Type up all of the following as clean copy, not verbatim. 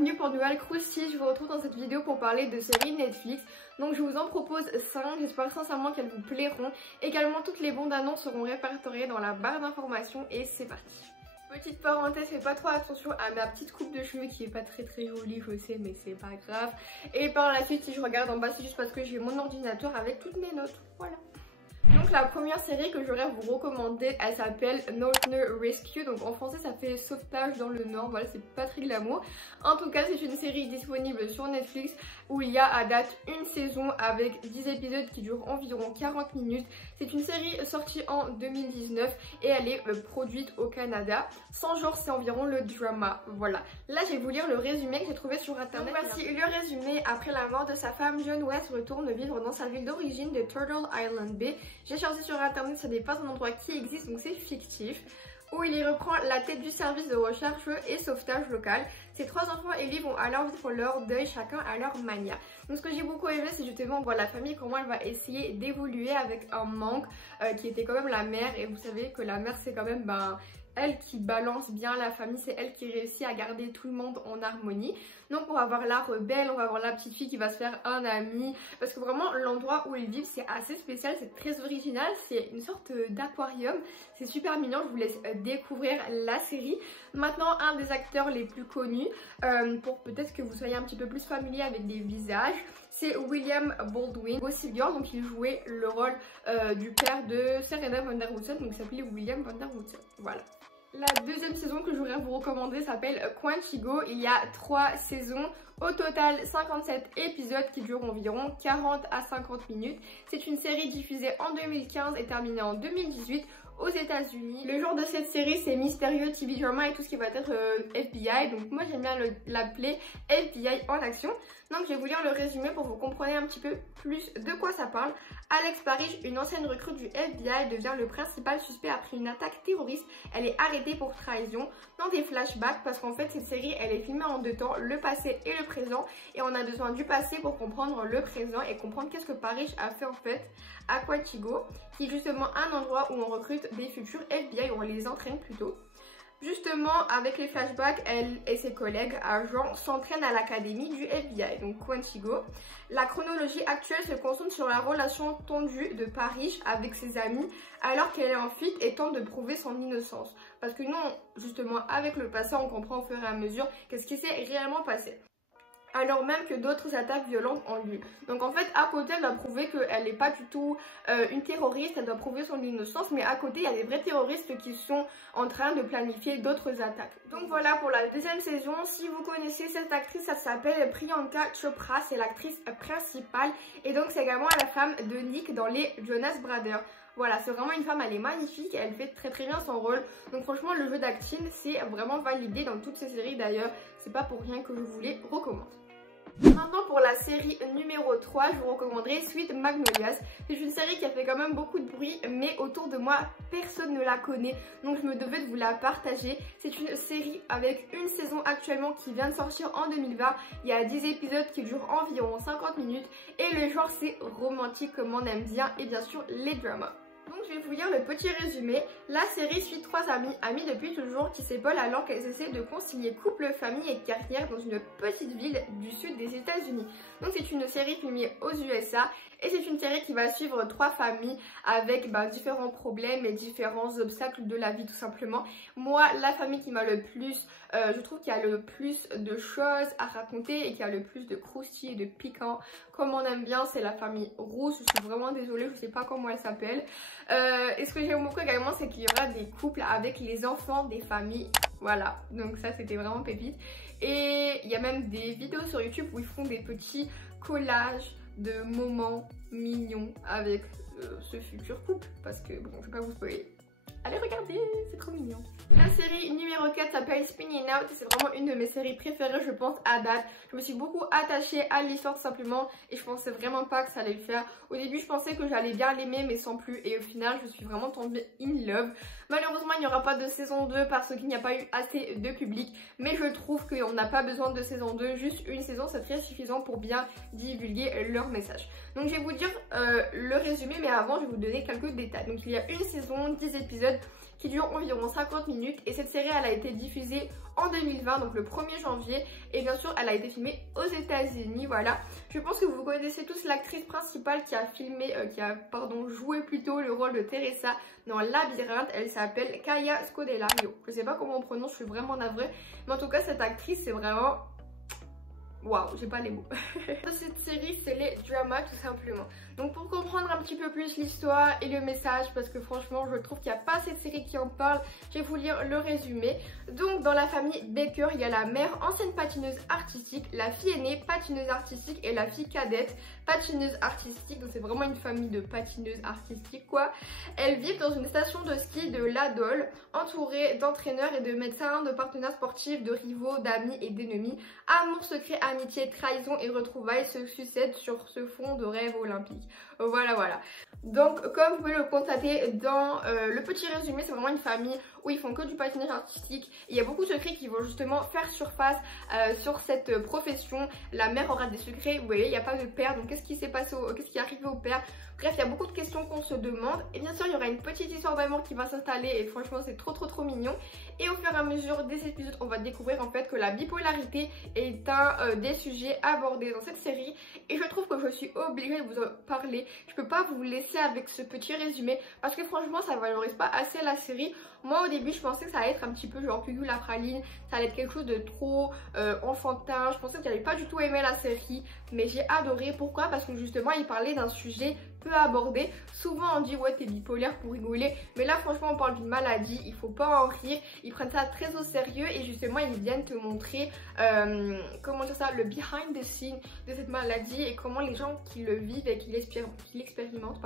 bienvenue pour Nouvelle Croustille. Je vous retrouve dans cette vidéo pour parler de séries Netflix. Donc je vous en propose 5, j'espère sincèrement qu'elles vous plairont. Également toutes les bandes annonces seront répertoriées dans la barre d'informations et c'est parti. Petite parenthèse, fais pas trop attention à ma petite coupe de cheveux qui est pas très jolie, je sais, mais c'est pas grave. Et par la suite, si je regarde en bas, c'est juste parce que j'ai mon ordinateur avec toutes mes notes, voilà. Donc la première série que j'aurais à vous recommander, elle s'appelle Northern Rescue. Donc en français ça fait Sauvetage dans le Nord, voilà, c'est pas très glamour. En tout cas c'est une série disponible sur Netflix où il y a à date une saison avec 10 épisodes qui durent environ 40 minutes. C'est une série sortie en 2019 et elle est produite au Canada. Sans genre c'est environ le drama, voilà. Là je vais vous lire le résumé que j'ai trouvé sur internet. Donc, voici le résumé. Après la mort de sa femme, John West retourne vivre dans sa ville d'origine de Turtle Island Bay. J'ai cherché sur internet, ce n'est pas un endroit qui existe, donc c'est fictif, où il y reprend la tête du service de recherche et sauvetage local. Ses 3 enfants et lui vont alors vivre leur deuil chacun à leur manière. Donc ce que j'ai beaucoup aimé, c'est justement voir la famille, comment elle va essayer d'évoluer avec un manque qui était quand même la mère. Et vous savez que la mère c'est quand même elle qui balance bien la famille, c'est elle qui réussit à garder tout le monde en harmonie. Donc on va voir la rebelle, on va voir la petite fille qui va se faire un ami, parce que vraiment l'endroit où ils vivent c'est assez spécial, c'est très original, c'est une sorte d'aquarium, c'est super mignon. Je vous laisse découvrir la série. Maintenant un des acteurs les plus connus, pour peut-être que vous soyez un petit peu plus familier avec des visages, c'est William Baldwin, Gossip Girl. Donc il jouait le rôle du père de Serena van der Woodsen, donc il s'appelait William van der Woodsen, voilà. La deuxième saison que je voudrais vous recommander s'appelle Quantico. Il y a 3 saisons, au total 57 épisodes qui durent environ 40 à 50 minutes. C'est une série diffusée en 2015 et terminée en 2018 aux États-Unis. Le genre de cette série c'est mystérieux, TV drama et tout ce qui va être FBI. Donc moi j'aime bien l'appeler FBI en action. Donc je vais vous lire le résumé pour que vous compreniez un petit peu plus de quoi ça parle. Alex Parrish, une ancienne recrue du FBI, devient le principal suspect après une attaque terroriste. Elle est arrêtée pour trahison dans des flashbacks parce qu'en fait cette série elle est filmée en 2 temps, le passé et le présent. Et on a besoin du passé pour comprendre le présent et comprendre qu'est-ce que Parrish a fait en fait à Quantico, qui est justement un endroit où on recrute des futurs FBI, où on les entraîne plutôt. Justement, avec les flashbacks, elle et ses collègues agents s'entraînent à l'académie du FBI, donc Quantico. La chronologie actuelle se concentre sur la relation tendue de Parrish avec ses amis alors qu'elle est en fuite et tente de prouver son innocence. Parce que nous, justement, avec le passé, on comprend au fur et à mesure qu'est-ce qui s'est réellement passé, alors même que d'autres attaques violentes ont lieu. Donc en fait à côté elle doit prouver qu'elle n'est pas du tout une terroriste, elle doit prouver son innocence, mais à côté il y a des vrais terroristes qui sont en train de planifier d'autres attaques. Donc voilà pour la deuxième saison. Si vous connaissez cette actrice, ça s'appelle Priyanka Chopra, c'est l'actrice principale et donc c'est également la femme de Nick dans les Jonas Brothers. Voilà, c'est vraiment une femme, elle est magnifique, elle fait très bien son rôle. Donc franchement le jeu d'acting c'est vraiment validé dans toutes ces séries d'ailleurs, c'est pas pour rien que je vous les recommande. Maintenant pour la série numéro 3, je vous recommanderai Sweet Magnolias. C'est une série qui a fait quand même beaucoup de bruit, mais autour de moi personne ne la connaît, donc je me devais de vous la partager. C'est une série avec une saison actuellement qui vient de sortir en 2020. Il y a 10 épisodes qui durent environ 50 minutes et le genre c'est romantique comme on aime bien et bien sûr les dramas. Donc je vais vous lire le petit résumé. La série suit 3 amies depuis toujours qui s'épaulent alors qu'elles essaient de concilier couple, famille et carrière dans une petite ville du sud des États-Unis. Donc c'est une série filmée aux USA et c'est une série qui va suivre 3 familles avec différents problèmes et différents obstacles de la vie tout simplement. Moi, la famille qui m'a le plus, je trouve qu'il y a le plus de choses à raconter et qui a le plus de croustilles et de piquant comme on aime bien, c'est la famille Rousse. Je suis vraiment désolée, je sais pas comment elle s'appelle. Et ce que j'aime beaucoup également, c'est qu'il y aura des couples avec les enfants des familles. Voilà, donc ça c'était vraiment pépite. Et il y a même des vidéos sur YouTube où ils font des petits collages de moments mignons avec ce futur couple. Parce que bon, je vais pas vous spoiler. Allez regarder, c'est trop mignon. La série numéro 4 s'appelle Spinning Out et c'est vraiment une de mes séries préférées je pense à date. Je me suis beaucoup attachée à l'histoire simplement et je pensais vraiment pas que ça allait le faire. Au début je pensais que j'allais bien l'aimer mais sans plus et au final je suis vraiment tombée in love. Malheureusement il n'y aura pas de saison 2 parce qu'il n'y a pas eu assez de public, mais je trouve qu'on n'a pas besoin de saison 2, juste une saison c'est très suffisant pour bien divulguer leur message. Donc je vais vous dire le résumé mais avant je vais vous donner quelques détails. Donc il y a une saison, 10 épisodes épisodes qui dure environ 50 minutes et cette série elle a été diffusée en 2020, donc le 1er janvier, et bien sûr elle a été filmée aux États-Unis. Voilà, je pense que vous connaissez tous l'actrice principale qui a joué plutôt le rôle de Teresa dans Labyrinthe. Elle s'appelle Kaya Scodelario. Je sais pas comment on prononce, je suis vraiment navrée, mais en tout cas cette actrice c'est vraiment waouh, j'ai pas les mots. Cette série c'est les dramas tout simplement. Donc pour comprendre un petit peu plus l'histoire et le message, parce que franchement je trouve qu'il n'y a pas assez de séries qui en parlent, je vais vous lire le résumé. Donc dans la famille Baker, il y a la mère, ancienne patineuse artistique, la fille aînée, patineuse artistique, et la fille cadette, patineuse artistique. Donc c'est vraiment une famille de patineuses artistiques quoi. Elles vivent dans une station de ski de l'Adol, entourées d'entraîneurs et de médecins, de partenaires sportifs, de rivaux, d'amis et d'ennemis. Amour secret, amitié, trahison et retrouvailles se succèdent sur ce fond de rêve olympique. Voilà. Donc comme vous pouvez le constater dans le petit résumé, c'est vraiment une famille où ils font que du patinage artistique. Il y a beaucoup de secrets qui vont justement faire surface sur cette profession. La mère aura des secrets, vous voyez, il n'y a pas de père, donc qu'est-ce qui s'est passé, qu'est-ce qui est arrivé au père? Bref, il y a beaucoup de questions qu'on se demande. Et bien sûr, il y aura une petite histoire d'amour qui va s'installer et franchement, c'est trop mignon. Et au fur et à mesure des épisodes, on va découvrir en fait que la bipolarité est un des sujets abordés dans cette série. Et je trouve que je suis obligée de vous en parler. Je peux pas vous laisser avec ce petit résumé parce que franchement, ça valorise pas assez la série. Moi, au début, je pensais que ça allait être un petit peu genre Cucu la praline. Ça allait être quelque chose de trop enfantin. Je pensais que j'allais pas du tout aimer la série. Mais j'ai adoré. Pourquoi? Parce que justement, il parlait d'un sujet peu abordé. Souvent on dit ouais t'es bipolaire pour rigoler, mais là franchement on parle d'une maladie, il faut pas en rire, ils prennent ça très au sérieux et justement ils viennent te montrer comment dire ça, le behind the scene de cette maladie et comment les gens qui le vivent et qui l'expérimentent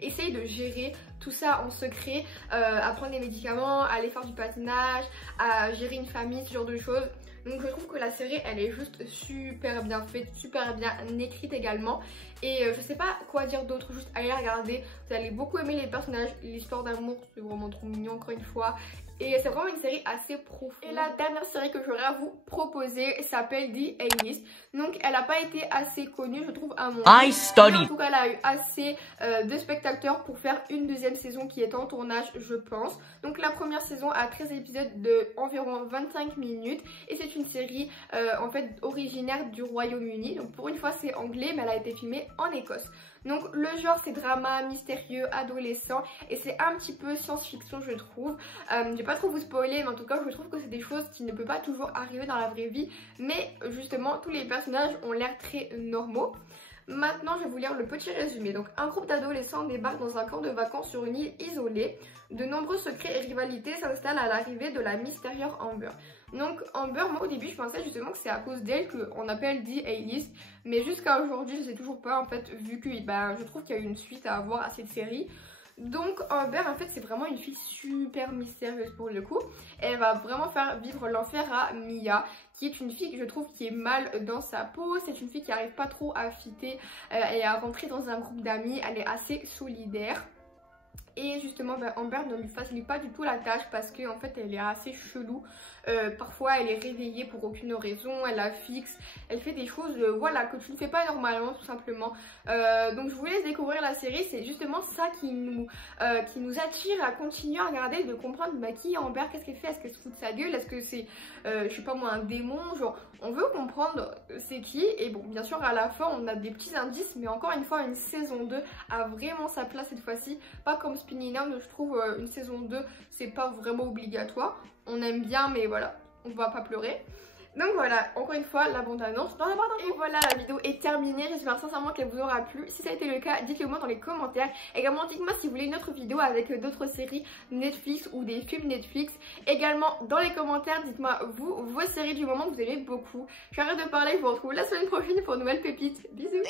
essayent de gérer tout ça en secret, à prendre des médicaments, à aller faire du patinage, à gérer une famille, ce genre de choses. Donc je trouve que la série elle est juste super bien faite, super bien écrite également. Et je sais pas quoi dire d'autre, juste allez la regarder. Vous allez beaucoup aimer les personnages, l'histoire d'amour, c'est vraiment trop mignon encore une fois. Et c'est vraiment une série assez profonde. Et la dernière série que j'aurais à vous proposer s'appelle The A-List. Donc elle n'a pas été assez connue je trouve à mon avis. En tout cas elle a eu assez de spectateurs pour faire une deuxième saison qui est en tournage je pense. Donc la première saison a 13 épisodes de environ 25 minutes. Et c'est une série en fait originaire du Royaume-Uni. Donc pour une fois c'est anglais mais elle a été filmée en Écosse. Donc le genre c'est drama, mystérieux, adolescent et c'est un petit peu science-fiction je trouve. Je vais pas trop vous spoiler mais en tout cas je trouve que c'est des choses qui ne peuvent pas toujours arriver dans la vraie vie. Mais justement tous les personnages ont l'air très normaux. Maintenant je vais vous lire le petit résumé. Donc un groupe d'adolescents débarque dans un camp de vacances sur une île isolée. De nombreux secrets et rivalités s'installent à l'arrivée de la mystérieuse Amber. Donc Amber, moi au début je pensais justement que c'est à cause d'elle qu'on appelle The A-List. Mais jusqu'à aujourd'hui je sais toujours pas en fait, vu que je trouve qu'il y a eu une suite à avoir à cette série. Donc Amber en fait c'est vraiment une fille super mystérieuse pour le coup. Elle va vraiment faire vivre l'enfer à Mia, qui est une fille que je trouve qui est mal dans sa peau. C'est une fille qui arrive pas trop à fitter et à rentrer dans un groupe d'amis. Elle est assez solidaire. Et justement Amber ne lui facilite pas du tout la tâche parce qu'en fait elle est assez chelou. Parfois elle est réveillée pour aucune raison, elle la fixe, elle fait des choses voilà, que tu ne fais pas normalement tout simplement. Donc je vous laisse découvrir la série, c'est justement ça qui nous attire à continuer à regarder, de comprendre qui est Amber, qu'est-ce qu'elle fait, est-ce qu'elle se fout de sa gueule, est-ce que c'est je sais pas moi un démon, genre on veut comprendre c'est qui. Et bon bien sûr à la fin on a des petits indices, mais encore une fois une saison 2 a vraiment sa place cette fois-ci, pas comme Spinning Now, je trouve une saison 2 c'est pas vraiment obligatoire, on aime bien mais voilà, on va pas pleurer. Donc voilà, encore une fois la bande-annonce dans la bande-annonce. Et voilà, la vidéo est terminée, j'espère sincèrement qu'elle vous aura plu. Si ça a été le cas, dites-le moi dans les commentaires. Également dites-moi si vous voulez une autre vidéo avec d'autres séries Netflix ou des films Netflix. Également dans les commentaires, dites-moi vous, vos séries du moment que vous aimez beaucoup. J'arrête de parler, je vous retrouve la semaine prochaine pour une nouvelle pépite. Bisous.